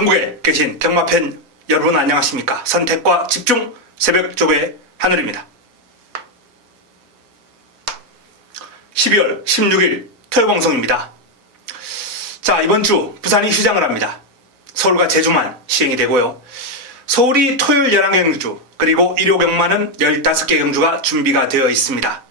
전국에 계신 경마팬 여러분 안녕하십니까? 선택과 집중 새벽 조배 하늘입니다. 12월 16일 토요일 방송입니다. 자, 이번 주 부산이 휴장을 합니다. 서울과 제주만 시행이 되고요. 서울이 토요일 11개 경주 그리고 일요 경마는 15개 경주가 준비가 되어 있습니다.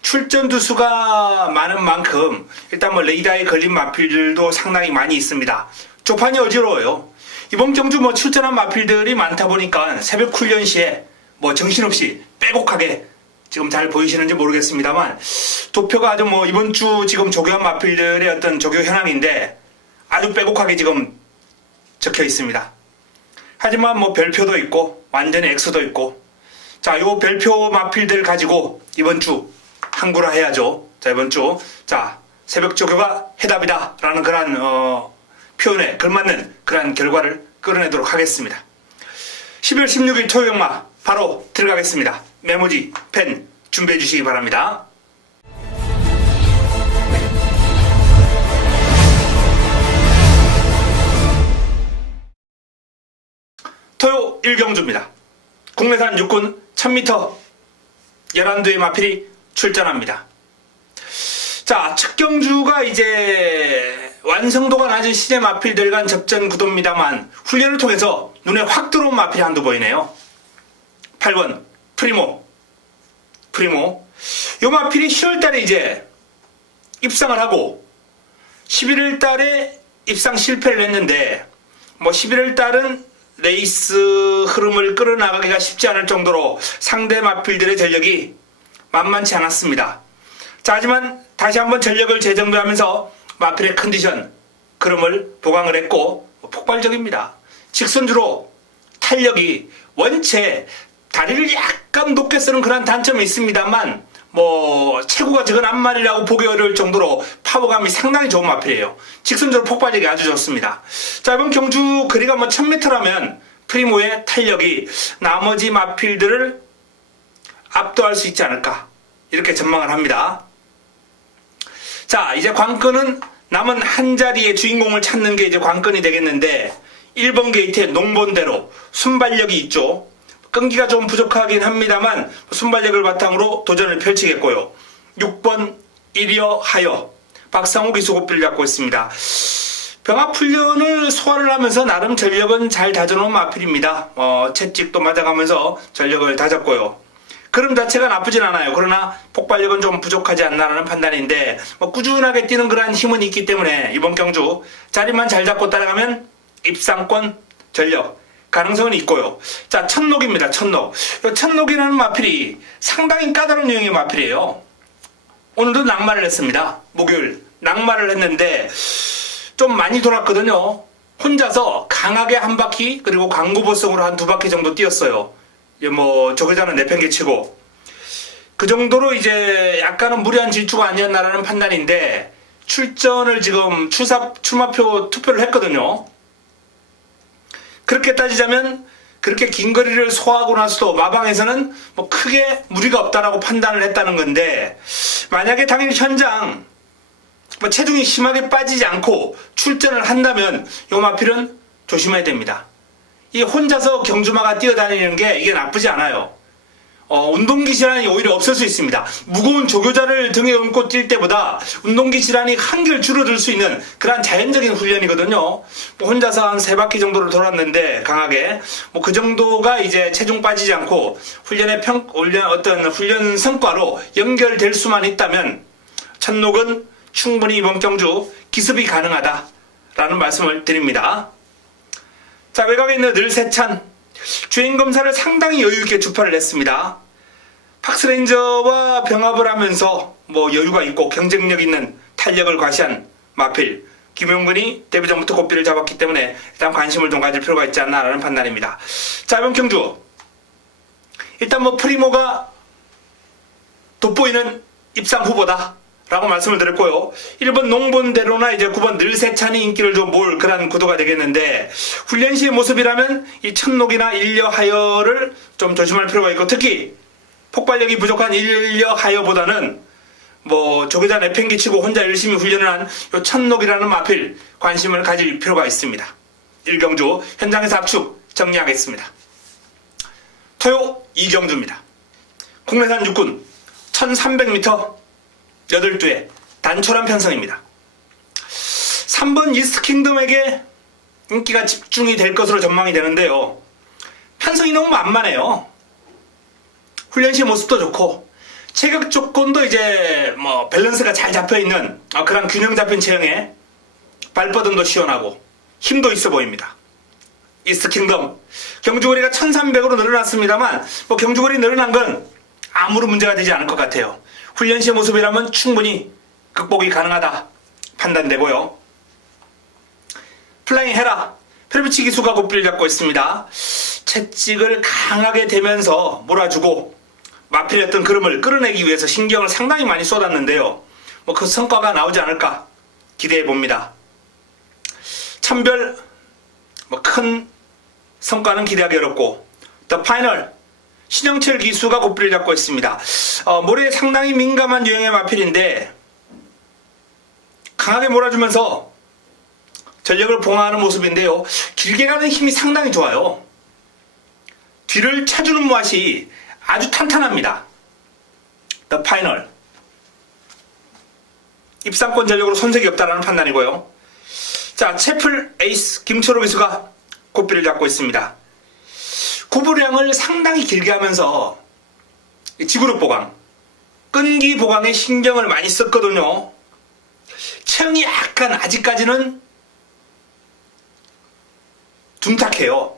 출전 두수가 많은 만큼 일단 레이더에 걸린 마필들도 상당히 많이 있습니다. 조판이 어지러워요. 이번 경주 출전한 마필들이 많다 보니까 새벽 훈련 시에 정신없이 빼곡하게 지금 잘 보이시는지 모르겠습니다만 도표가 아주 이번 주 지금 조교한 마필들의 어떤 조교 현황인데 아주 빼곡하게 지금 적혀 있습니다. 하지만 별표도 있고 완전히 X도 있고, 자, 요 별표 마필들 가지고 이번 주 항구라 해야죠. 자, 이번 주 새벽 조교가 해답이다 라는 그런 표현에 걸맞는 그런 결과를 끌어내도록 하겠습니다. 12월 16일 토요일 경마 바로 들어가겠습니다. 메모지, 펜 준비해 주시기 바랍니다. 토요 1경주입니다. 국내산 육군 1000m 11두의 마필이 출전합니다. 자, 첫 경주가 이제 완성도가 낮은 시내 마필들 간 접전 구도입니다만 훈련을 통해서 눈에 확 들어온 마필이 한두 보이네요. 8번 프리모. 요 마필이 10월달에 이제 입상을 하고 11월달에 입상 실패를 했는데 11월달은 레이스 흐름을 끌어나가기가 쉽지 않을 정도로 상대 마필들의 전력이 만만치 않았습니다. 자, 하지만 다시 한번 전력을 재정비하면서 마필의 컨디션, 흐름을 보강을 했고 폭발적입니다. 직선주로 탄력이 원체 다리를 약간 높게 쓰는 그런 단점이 있습니다만 체구가 적은 앞말이라고 보기 어려울 정도로 파워감이 상당히 좋은 마필이에요. 직선적으로 폭발력이 아주 좋습니다. 자, 이번 경주 거리가 1000m라면 프리모의 탄력이 나머지 마필들을 압도할 수 있지 않을까 이렇게 전망을 합니다. 자, 이제 관건은 남은 한 자리의 주인공을 찾는 게 이제 관건이 되겠는데 1번 게이트의 농본대로 순발력이 있죠. 끈기가 좀 부족하긴 합니다만 순발력을 바탕으로 도전을 펼치겠고요. 6번 일여 하여 박상욱이 수고비를 잡고 있습니다. 병합훈련을 소화를 하면서 나름 전력은 잘 다져놓은 마필입니다. 채찍도 맞아가면서 전력을 다졌고요. 그럼 자체가 나쁘진 않아요. 그러나 폭발력은 좀 부족하지 않나라는 판단인데 꾸준하게 뛰는 그런 힘은 있기 때문에 이번 경주 자리만 잘 잡고 따라가면 입상권 전력 가능성은 있고요. 자, 천록입니다. 천록. 천록이라는 마필이 상당히 까다로운 유형의 마필이에요. 오늘도 낙마를 했습니다. 목요일 낙마를 했는데 좀 많이 돌았거든요. 혼자서 강하게 한 바퀴 그리고 강구보성으로 한 2바퀴 정도 뛰었어요. 조교자는 내팽개치고 그 정도로 이제 약간은 무리한 질주가 아니었나라는 판단인데 출전을 지금 출마표 투표를 했거든요. 그렇게 따지자면 그렇게 긴 거리를 소화하고 나서도 마방에서는 크게 무리가 없다라고 판단을 했다는 건데, 만약에 당일 현장 체중이 심하게 빠지지 않고 출전을 한다면 요 마필은 조심해야 됩니다. 이 혼자서 경주마가 뛰어다니는 게 이게 나쁘지 않아요. 운동기 질환이 오히려 없을 수 있습니다. 무거운 조교자를 등에 얹고 뛸 때보다 운동기 질환이 한결 줄어들 수 있는 그런 자연적인 훈련이거든요. 혼자서 한 3바퀴 정도를 돌았는데 강하게 그 정도가 이제 체중 빠지지 않고 어떤 훈련 성과로 연결될 수만 있다면 천록은 충분히 이번 경주 기습이 가능하다라는 말씀을 드립니다. 자, 외곽에 있는 늘세찬 주행검사를 상당히 여유있게 주파를 했습니다. 팍스레인저와 병합을 하면서 여유가 있고 경쟁력 있는 탄력을 과시한 마필 김용근이 데뷔 전부터 고삐를 잡았기 때문에 일단 관심을 좀 가질 필요가 있지 않나라는 판단입니다. 자, 이번 경주 일단 프리모가 돋보이는 입상 후보다 라고 말씀을 드렸고요. 1번 농본대로나 이제 9번 늘세찬이 인기를 좀 모을 그런 구도가 되겠는데, 훈련 시의 모습이라면 이 천록이나 일여하여를 좀 조심할 필요가 있고, 특히 폭발력이 부족한 일여하여보다는 조교자 내팽개치고 혼자 열심히 훈련을 한 요 천록이라는 마필 관심을 가질 필요가 있습니다. 1경주 현장에서 압축 정리하겠습니다. 토요 2경주입니다. 국내산 육군 1300m 8두의 단촐한 편성입니다. 3번 이스트 킹덤에게 인기가 집중이 될 것으로 전망이 되는데요. 편성이 너무 만만해요. 훈련시 모습도 좋고 체격 조건도 이제 밸런스가 잘 잡혀있는 그런 균형 잡힌 체형에 발버둥도 시원하고 힘도 있어 보입니다. 이스트 킹덤 경주거리가 1300으로 늘어났습니다만 경주거리 늘어난 건 아무런 문제가 되지 않을 것 같아요. 훈련시의 모습이라면 충분히 극복이 가능하다 판단되고요. 플라잉 헤라 페르비치 기수가 고삐를 잡고 있습니다. 채찍을 강하게 대면서 몰아주고 마필했던 그름을 끌어내기 위해서 신경을 상당히 많이 쏟았는데요. 그 성과가 나오지 않을까 기대해 봅니다. 천별 큰 성과는 기대하기 어렵고 더 파이널 신영철 기수가 고삐를 잡고 있습니다. 모래에 상당히 민감한 유형의 마필인데 강하게 몰아주면서 전력을 봉화하는 모습인데요. 길게 가는 힘이 상당히 좋아요. 뒤를 차주는 맛이 아주 탄탄합니다. 더 파이널 입상권 전력으로 손색이 없다라는 판단이고요. 자, 채플 에이스 김철호 기수가 고삐를 잡고 있습니다. 구부량을 상당히 길게 하면서 지구력 보강, 끈기 보강에 신경을 많이 썼거든요. 체형이 약간 아직까지는 둔탁해요.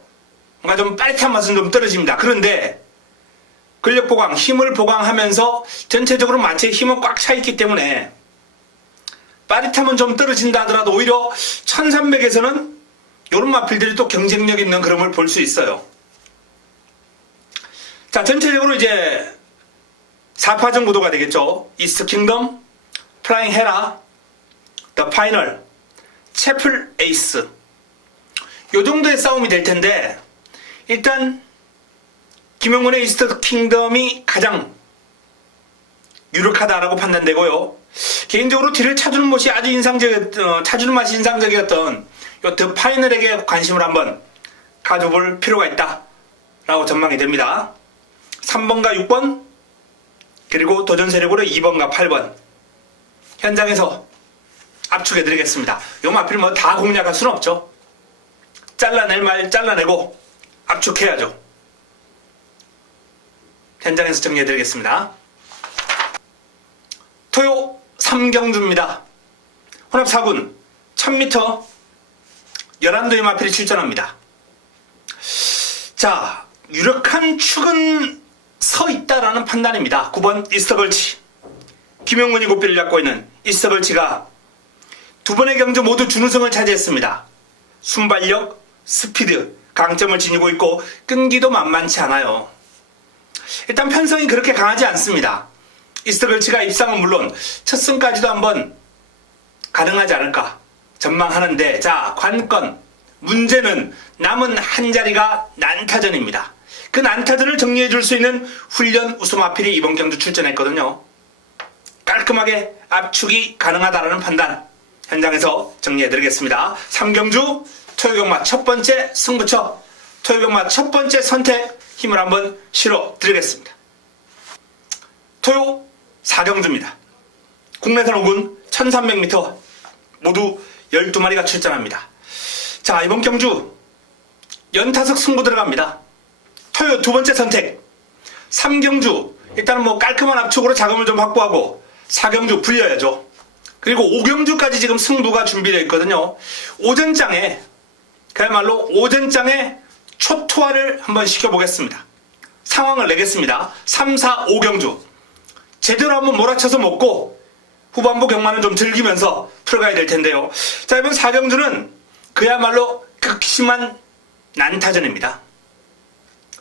뭔가 좀 빠릿한 맛은 좀 떨어집니다. 그런데 근력 보강, 힘을 보강하면서 전체적으로 마체에 힘은 꽉 차 있기 때문에 빠릿함은 좀 떨어진다 하더라도 오히려 1300에서는 이런 마필들이 또 경쟁력 있는 그림을 볼 수 있어요. 자, 전체적으로 이제 4파전 구도가 되겠죠. 이스트 킹덤, 플라잉 헤라, 더 파이널, 채플 에이스. 요 정도의 싸움이 될 텐데 일단 김영문의 이스트 킹덤이 가장 유력하다라고 판단되고요. 개인적으로 뒤를 차주는 맛이 아주 인상적이었던 요 더 파이널에게 관심을 한번 가져볼 필요가 있다라고 전망이 됩니다. 3번과 6번 그리고 도전 세력으로 2번과 8번 현장에서 압축해드리겠습니다. 요 마필 다 공략할 수는 없죠. 잘라낼 말 잘라내고 압축해야죠. 현장에서 정리해드리겠습니다. 토요 3경주입니다. 혼합 4군 1000m 11도의 마필이 출전합니다. 자, 유력한 축은 서 있다라는 판단입니다. 9번 이스터걸치 김영문이 고삐를 잡고 있는 이스터걸치가 두 번의 경주 모두 준우승을 차지했습니다. 순발력, 스피드, 강점을 지니고 있고 끈기도 만만치 않아요. 일단 편성이 그렇게 강하지 않습니다. 이스터걸치가 입상은 물론 첫 승까지도 한번 가능하지 않을까 전망하는데, 자, 관건 문제는 남은 한 자리가 난타전입니다. 그 난타전을 정리해 줄 수 있는 훈련 우수 마필이 이번 경주 출전했거든요. 깔끔하게 압축이 가능하다라는 판단 현장에서 정리해 드리겠습니다. 3경주 토요경마 첫 번째 승부처, 토요경마 첫 번째 선택 힘을 한번 실어 드리겠습니다. 토요 4경주입니다. 국내산 5군 1300m 모두 12마리가 출전합니다. 자, 이번 경주 연타석 승부 들어갑니다. 토요 두 번째 선택 3경주 일단은 깔끔한 압축으로 자금을 좀 확보하고 4경주 불려야죠. 그리고 5경주까지 지금 승부가 준비되어 있거든요. 오전장에 그야말로 오전장에 초토화를 한번 시켜보겠습니다. 상황을 내겠습니다. 3, 4, 5경주 제대로 한번 몰아쳐서 먹고 후반부 경마는 좀 즐기면서 풀어가야 될 텐데요. 자, 이번 4경주는 그야말로 극심한 난타전입니다.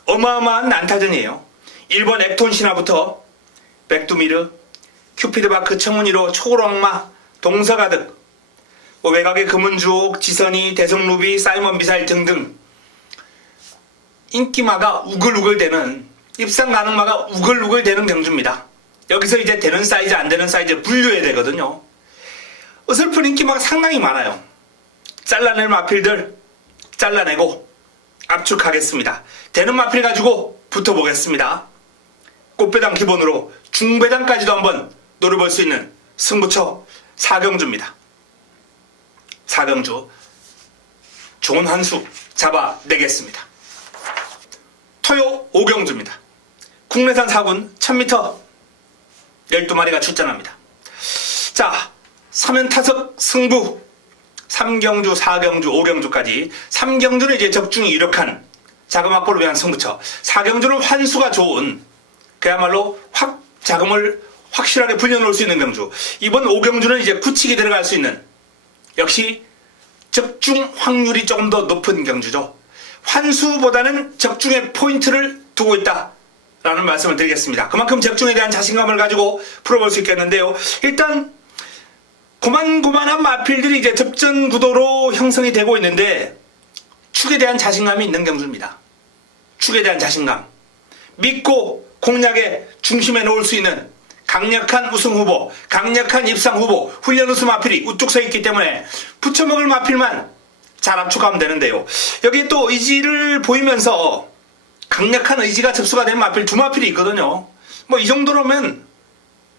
어마어마한 난타전이에요. 1번 액톤 신화부터 백두미르, 큐피드바크, 청운이로, 초록마, 동서가득, 외곽의 금은주옥, 지선이, 대성루비, 사이먼 미사일 등등 인기마가 우글우글대는, 입상 가능마가 우글우글대는 경주입니다. 여기서 이제 되는 사이즈 안 되는 사이즈 분류해야 되거든요. 어설픈 인기마가 상당히 많아요. 잘라낼 마필들 잘라내고 압축하겠습니다. 되는 마필 가지고 붙어보겠습니다. 꽃배당 기본으로 중배당까지도 한번 노려볼 수 있는 승부처 4경주입니다. 4경주 좋은 한 수 잡아내겠습니다. 토요 5경주입니다. 국내산 4군 1000m 12마리가 출전합니다. 자, 3연 타석 승부 3경주, 4경주, 5경주까지 3경주는 이제 적중이 유력한 자금 확보를 위한 승부처, 4경주는 환수가 좋은 그야말로 자금을 확실하게 불려놓을 수 있는 경주, 이번 5경주는 이제 굳히게 들어갈 수 있는 역시 적중 확률이 조금 더 높은 경주죠. 환수보다는 적중에 포인트를 두고 있다라는 말씀을 드리겠습니다. 그만큼 적중에 대한 자신감을 가지고 풀어볼 수 있겠는데요. 일단 고만고만한 마필들이 이제 접전 구도로 형성이 되고 있는데 축에 대한 자신감이 있는 경주입니다. 축에 대한 자신감, 믿고 공략의 중심에 놓을 수 있는 강력한 우승 후보, 강력한 입상 후보, 훈련 우승 마필이 우뚝 서 있기 때문에 붙여먹을 마필만 잘 압축하면 되는데요. 여기에 또 의지를 보이면서 강력한 의지가 접수가 된 마필 2마필이 있거든요. 뭐 이 정도라면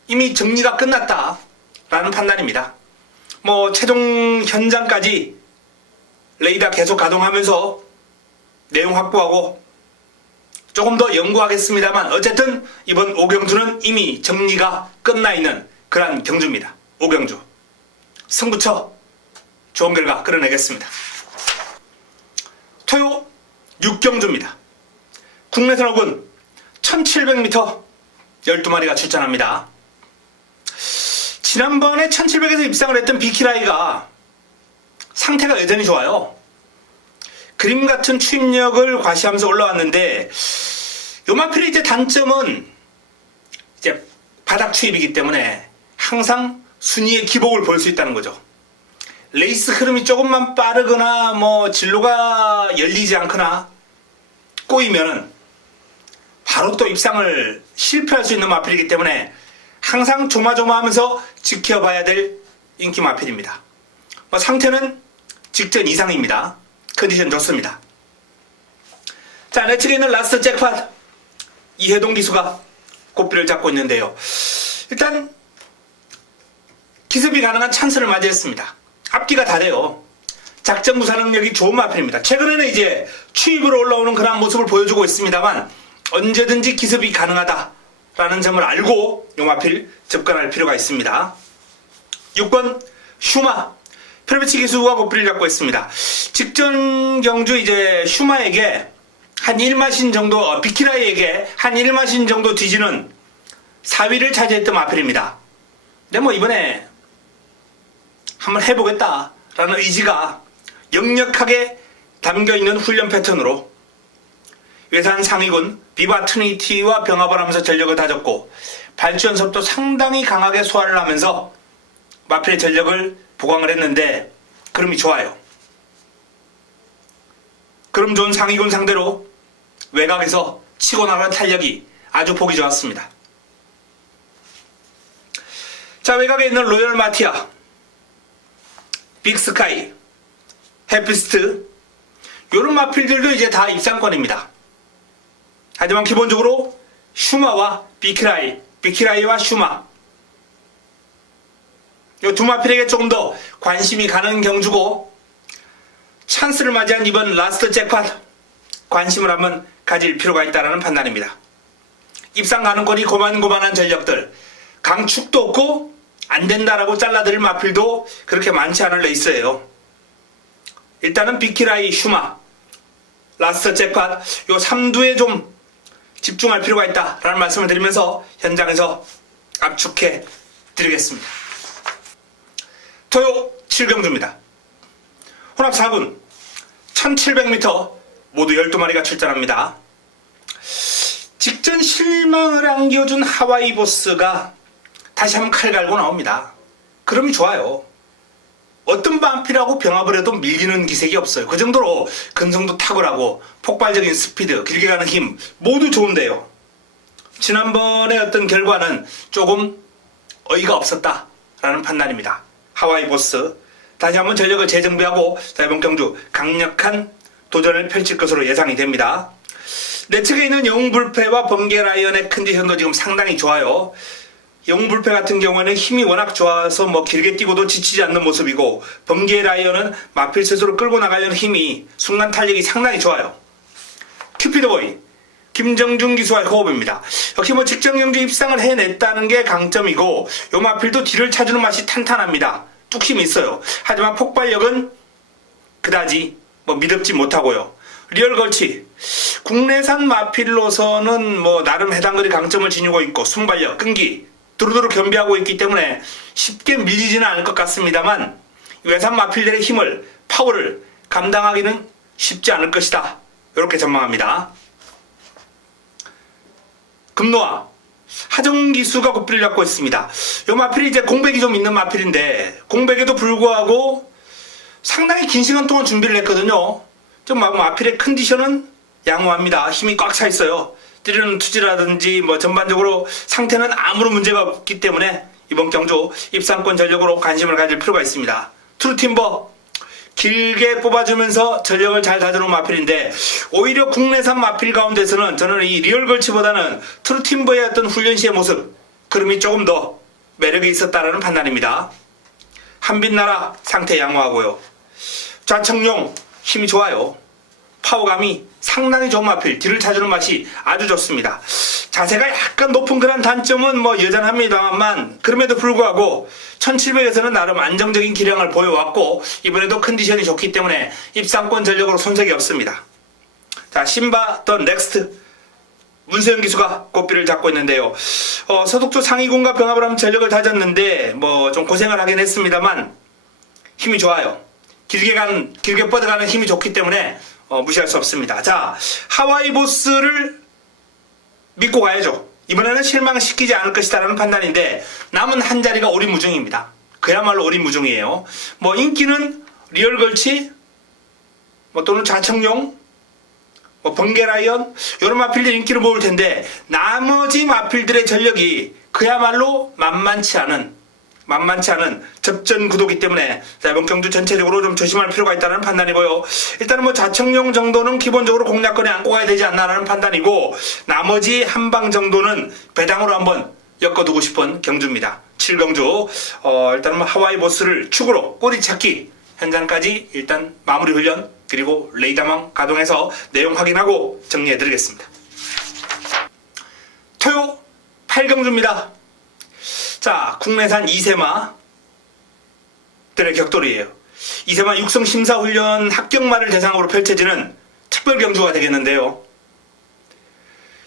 이미 정리가 끝났다라는 판단입니다. 뭐 최종 현장까지 레이더 계속 가동하면서 내용 확보하고 조금 더 연구하겠습니다만 어쨌든 이번 5경주는 이미 정리가 끝나 있는 그런 경주입니다. 5경주 승부처 좋은 결과 끌어내겠습니다. 토요 6경주입니다. 국내선 5군 1700m 12마리가 출전합니다. 지난번에 1700에서 입상을 했던 비키라이가 상태가 여전히 좋아요. 그림 같은 추입력을 과시하면서 올라왔는데 요 마필의 이제 단점은 이제 바닥 추입이기 때문에 항상 순위의 기복을 볼 수 있다는 거죠. 레이스 흐름이 조금만 빠르거나 뭐 진로가 열리지 않거나 꼬이면은 바로 또 입상을 실패할 수 있는 마필이기 때문에 항상 조마조마하면서 지켜봐야 될 인기 마필입니다. 뭐 상태는 직전 이상입니다. 컨디션 좋습니다. 자, 내 측에 있는 라스트 잭팟 이해동 기수가 고삐를 잡고 있는데요. 일단 기습이 가능한 찬스를 맞이했습니다. 앞뒤가 다래요. 작전 구사 능력이 좋은 마필입니다. 최근에는 이제 추입으로 올라오는 그런 모습을 보여주고 있습니다만 언제든지 기습이 가능하다라는 점을 알고 요 마필 접근할 필요가 있습니다. 6번 슈마 페르베치 기수가 고삐를 잡고 있습니다. 직전 경주 이제 슈마에게 한 1마신 정도, 비키라이에게 한 1마신 정도 뒤지는 4위를 차지했던 마필입니다. 근데 뭐 이번에 한번 해보겠다라는 의지가 역력하게 담겨있는 훈련 패턴으로 외산 상위군 비바 트니티와 병합을 하면서 전력을 다졌고 발주 연습도 상당히 강하게 소화를 하면서 마필의 전력을 보강을 했는데 그럼이 좋아요. 그럼 좋은 상위군 상대로 외곽에서 치고 나간 탄력이 아주 보기 좋았습니다. 자, 외곽에 있는 로열 마티아, 빅스카이, 해피스트 요런 마필들도 이제 다 입상권입니다. 하지만 기본적으로 슈마와 비키라이와 슈마 이 두 마필에게 조금 더 관심이 가는 경주고 찬스를 맞이한 이번 라스트 잭팟 관심을 한번 가질 필요가 있다는 판단입니다. 입상 가능권이 고만고만한 전력들, 강축도 없고 안된다라고 잘라드릴 마필도 그렇게 많지 않은 레이스예요. 일단은 비키라이, 슈마, 라스트 잭팟 요 3두에 좀 집중할 필요가 있다라는 말씀을 드리면서 현장에서 압축해 드리겠습니다. 토요 7경주입니다. 혼합 4군 1700m 모두 12마리가 출전합니다. 직전 실망을 안겨준 하와이 보스가 다시 한번 칼 갈고 나옵니다. 그럼이 좋아요. 어떤 마필하고 병합을 해도 밀리는 기색이 없어요. 그 정도로 근성도 탁월하고 폭발적인 스피드, 길게 가는 힘 모두 좋은데요. 지난번의 어떤 결과는 조금 어이가 없었다라는 판단입니다. 하와이 보스 다시 한번 전력을 재정비하고 이번 경주 강력한 도전을 펼칠 것으로 예상이 됩니다. 내측에 있는 영웅불패와 번개라이언의 컨디션도 지금 상당히 좋아요. 영웅불패 같은 경우에는 힘이 워낙 좋아서 뭐 길게 뛰고도 지치지 않는 모습이고, 번개라이언은 마필 스스로 끌고 나가려는 힘이, 순간 탄력이 상당히 좋아요. 큐피드보이 김정준 기수와의 호흡입니다. 역시 뭐 직전 경주 입상을 해냈다는 게 강점이고, 요 마필도 뒤를 찾는 맛이 탄탄합니다. 뚝심이 있어요. 하지만 폭발력은 그다지 뭐 믿음지 못하고요. 리얼 걸치 국내산 마필로서는 뭐 나름 해당거리 강점을 지니고 있고, 순발력, 끈기 두루두루 겸비하고 있기 때문에 쉽게 밀리지는 않을 것 같습니다만, 외산 마필들의 힘을, 파워를 감당하기는 쉽지 않을 것이다, 이렇게 전망합니다. 금노아 하정기수가 고삐를 잡고 있습니다. 이 마필이 이제 공백이 좀 있는 마필인데, 공백에도 불구하고 상당히 긴 시간 동안 준비를 했거든요. 좀 마필의 컨디션은 양호합니다. 힘이 꽉 차 있어요. 때리는 투지라든지 뭐 전반적으로 상태는 아무런 문제가 없기 때문에 이번 경주 입상권 전력으로 관심을 가질 필요가 있습니다. 트루팀버 길게 뽑아주면서 전력을 잘 다져놓은 마필인데, 오히려 국내산 마필 가운데서는 저는 이 리얼 걸치보다는 트루팀버의 어떤 훈련 시의 모습, 그름이 조금 더 매력이 있었다라는 판단입니다. 한빛나라 상태 양호하고요. 좌청룡 힘이 좋아요. 파워감이 상당히 좋은 마필, 뒤를 찾아주는 맛이 아주 좋습니다. 자세가 약간 높은 그런 단점은 뭐 여전합니다만, 그럼에도 불구하고 1700에서는 나름 안정적인 기량을 보여왔고, 이번에도 컨디션이 좋기 때문에 입상권 전력으로 손색이 없습니다. 자, 신바 더 넥스트 문세영 기수가 꽃비를 잡고 있는데요. 서독조 상위군과 병합을 하면 전력을 다졌는데 뭐 좀 고생을 하긴 했습니다만 힘이 좋아요. 길게 뻗어가는 힘이 좋기 때문에 무시할 수 없습니다. 자, 하와이 보스를 믿고 가야죠. 이번에는 실망시키지 않을 것이다라는 판단인데, 남은 한 자리가 오리무중입니다. 그야말로 오리무중이에요. 뭐 인기는 리얼 걸치, 뭐 또는 좌청룡, 뭐 번개라이언, 이런 마필들 인기를 모을 텐데, 나머지 마필들의 전력이 그야말로 만만치 않은 접전 구도기 때문에, 자, 이번 경주 전체적으로 좀 조심할 필요가 있다는 판단이고요. 일단은 뭐 좌청룡 정도는 기본적으로 공략권에 안고 가야 되지 않나라는 판단이고, 나머지 한 방 정도는 배당으로 한번 엮어두고 싶은 경주입니다. 7경주 일단은 뭐 하와이 보스를 축으로 꼬리찾기 현장까지 일단 마무리 훈련, 그리고 레이더망 가동해서 내용 확인하고 정리해드리겠습니다. 토요 8경주입니다. 자, 국내산 이세마들의 격돌이에요. 이세마 육성 심사훈련 합격마를 대상으로 펼쳐지는 특별 경주가 되겠는데요.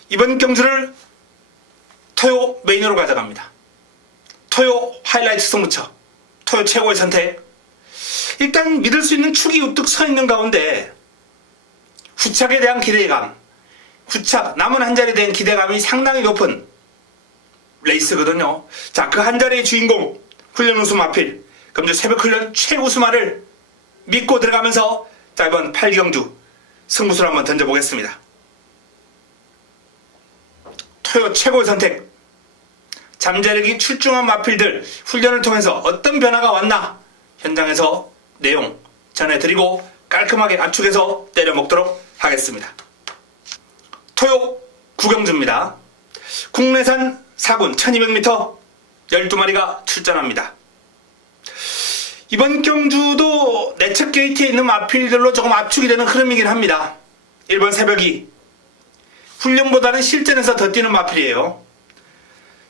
이번 경주를 토요 메인으로 가져갑니다. 토요 하이라이트 승부처, 토요 최고의 선택. 일단 믿을 수 있는 축이 우뚝 서 있는 가운데 후착에 대한 기대감, 남은 한 자리에 대한 기대감이 상당히 높은 레이스거든요. 자, 그 한 자리의 주인공, 훈련 우수 마필, 금주 새벽 훈련 최우수마를 믿고 들어가면서, 자, 이번 8경주 승부수를 한번 던져보겠습니다. 토요 최고의 선택, 잠재력이 출중한 마필들 훈련을 통해서 어떤 변화가 왔나 현장에서 내용 전해드리고 깔끔하게 압축해서 때려먹도록 하겠습니다. 토요 9경주입니다. 국내산 4군 1200m 12마리가 출전합니다. 이번 경주도 내측 게이트에 있는 마필들로 조금 압축이 되는 흐름이긴 합니다. 1번 새벽이 훈련보다는 실전에서 더 뛰는 마필이에요.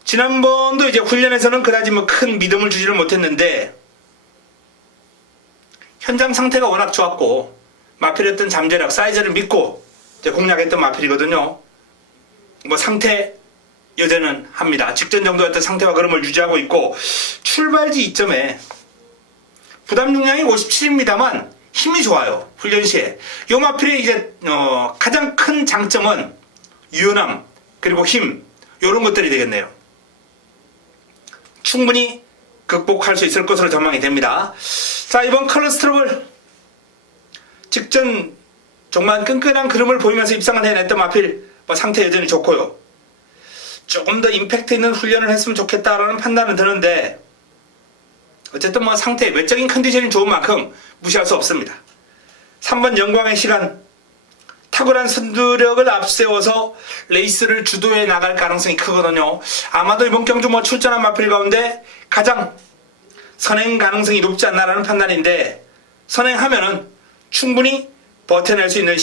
지난번도 이제 훈련에서는 그다지 뭐 큰 믿음을 주지를 못했는데, 현장 상태가 워낙 좋았고 마필했던 잠재력, 사이즈를 믿고 이제 공략했던 마필이거든요. 뭐 상태 여전은 합니다. 직전 정도였던 상태와 그름을 유지하고 있고, 출발지 이점에 부담 용량이 57입니다만 힘이 좋아요. 훈련 시에 이 마필의 이제 가장 큰 장점은 유연함, 그리고 힘, 이런 것들이 되겠네요. 충분히 극복할 수 있을 것으로 전망이 됩니다. 자, 이번 컬러스트럭을 직전 정말 끈끈한 그림을 보이면서 입상을 해냈던 마필, 상태 여전히 좋고요. 조금 더 임팩트 있는 훈련을 했으면 좋겠다라는 판단은 드는데, 어쨌든 상태, 외적인 컨디션이 좋은 만큼 무시할 수 없습니다. 3번 영광의 시간 탁월한 선두력을 앞세워서 레이스를 주도해 나갈 가능성이 크거든요. 아마도 이번 경주 출전한 마필 가운데 가장 선행 가능성이 높지 않나라는 판단인데, 선행하면은 충분히 버텨낼 수 있는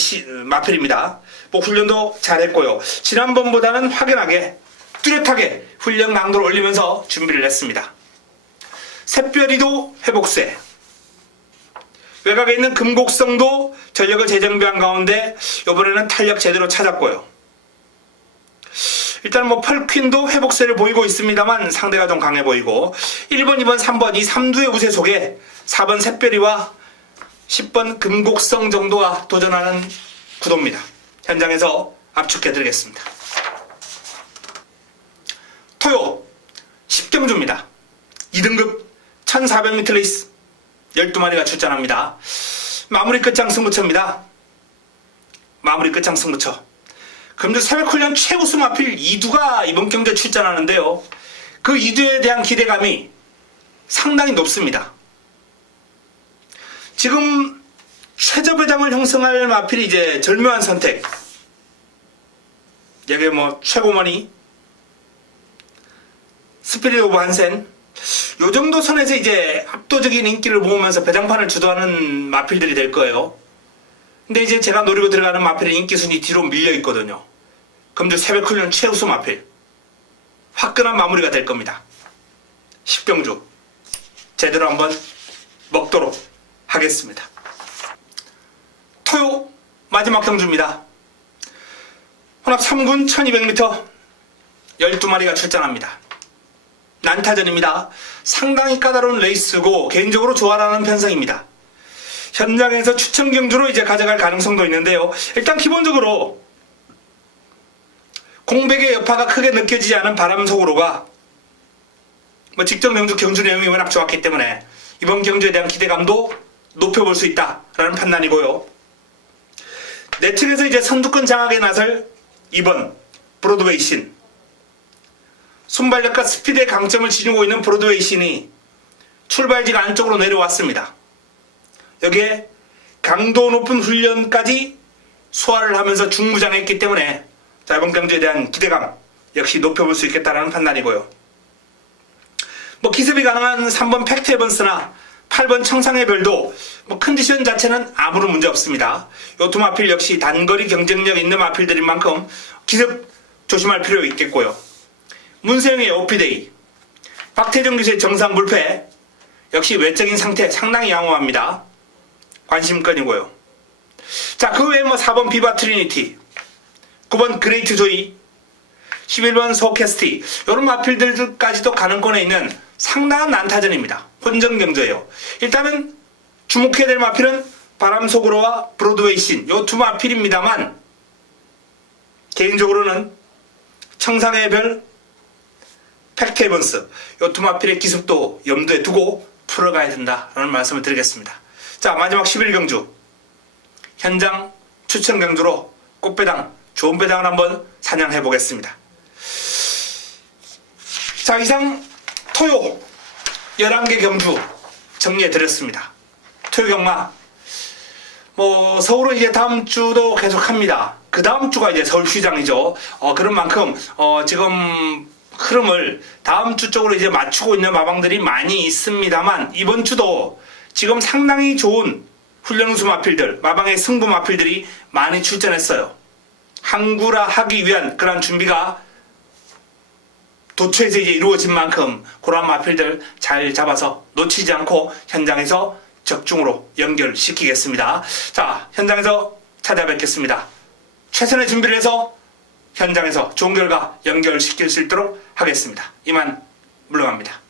마필입니다. 훈련도 잘했고요. 지난번보다는 확연하게 뚜렷하게 훈련 강도를 올리면서 준비를 했습니다. 샛별이도 회복세, 외곽에 있는 금곡성도 전력을 재정비한 가운데 이번에는 탄력 제대로 찾았고요. 일단 펄퀸도 회복세를 보이고 있습니다만 상대가 좀 강해 보이고, 1번, 2번, 3번 이 3두의 우세 속에 4번 샛별이와 10번 금곡성 정도가 도전하는 구도입니다. 현장에서 압축해 드리겠습니다. 토요 10경주입니다. 2등급 1400m 레이스 12마리가 출전합니다. 마무리 끝장 승부처입니다. 마무리 끝장 승부처. 금주 새벽훈련 최우수 마필 이두가 이번 경주에 출전하는데요. 그 이두에 대한 기대감이 상당히 높습니다. 지금 최저배당을 형성할 마필이 이제 절묘한 선택. 여기 최고머니, 스피릿 오브 한센, 요 정도 선에서 이제 압도적인 인기를 모으면서 배당판을 주도하는 마필들이 될 거예요. 근데 이제 제가 노리고 들어가는 마필의 인기 순위 뒤로 밀려 있거든요. 금주 새벽훈련 최우수 마필. 화끈한 마무리가 될 겁니다. 10경주 제대로 한번 먹도록 하겠습니다. 토요 마지막 경주입니다. 혼합 3군 1200m 12마리가 출전합니다. 난타전입니다. 상당히 까다로운 레이스고 개인적으로 좋아하는 편성입니다. 현장에서 추천 경주로 이제 가져갈 가능성도 있는데요. 일단 기본적으로 공백의 여파가 크게 느껴지지 않은 바람 속으로가 직전 경주 내용이 워낙 좋았기 때문에 이번 경주에 대한 기대감도 높여볼 수 있다라는 판단이고요. 내 측에서 이제 선두권 장악에 나설 2번 브로드웨이 신, 순발력과 스피드의 강점을 지니고 있는 브로드웨이 신이 출발지가 안쪽으로 내려왔습니다. 여기에 강도 높은 훈련까지 소화를 하면서 중무장했기 때문에 이번 경주에 대한 기대감 역시 높여볼 수 있겠다는 판단이고요. 기습이 가능한 3번 팩트 에번스나 8번 청상의 별도 컨디션 자체는 아무런 문제 없습니다. 요 두 마필 역시 단거리 경쟁력 있는 마필들인 만큼 기습 조심할 필요 있겠고요. 문세영의 오피데이, 박태정 기수의 정상 불패 역시 외적인 상태 상당히 양호합니다. 관심권이고요. 자, 그 외에 4번 비바 트리니티, 9번 그레이트 조이, 11번 소캐스티, 이런 마필들까지도 가능권에 있는 상당한 난타전입니다. 혼전 경주예요. 일단은 주목해야 될 마필은 바람 속으로와 브로드웨이 신, 요 두 마필입니다만 개인적으로는 청상의 별, 팩트 에번스, 요 두 마필의 기습도 염두에 두고 풀어가야 된다라는 말씀을 드리겠습니다. 자, 마지막 11경주 현장 추천 경주로 꽃배당, 좋은 배당을 한번 사냥해 보겠습니다. 자, 이상 토요 11개 경주 정리해 드렸습니다. 토요 경마 서울은 이제 다음 주도 계속합니다. 그 다음 주가 이제 서울시장이죠. 그런 만큼 지금 흐름을 다음 주 쪽으로 이제 맞추고 있는 마방들이 많이 있습니다만, 이번 주도 지금 상당히 좋은 훈련 우수 마필들, 마방의 승부 마필들이 많이 출전했어요. 항구라하기 위한 그런 준비가 도처에서 이제 이루어진 만큼 그런 마필들 잘 잡아서 놓치지 않고 현장에서 적중으로 연결시키겠습니다. 자, 현장에서 찾아뵙겠습니다. 최선의 준비를 해서 현장에서 좋은 결과 연결시킬 수 있도록 하겠습니다. 이만 물러갑니다.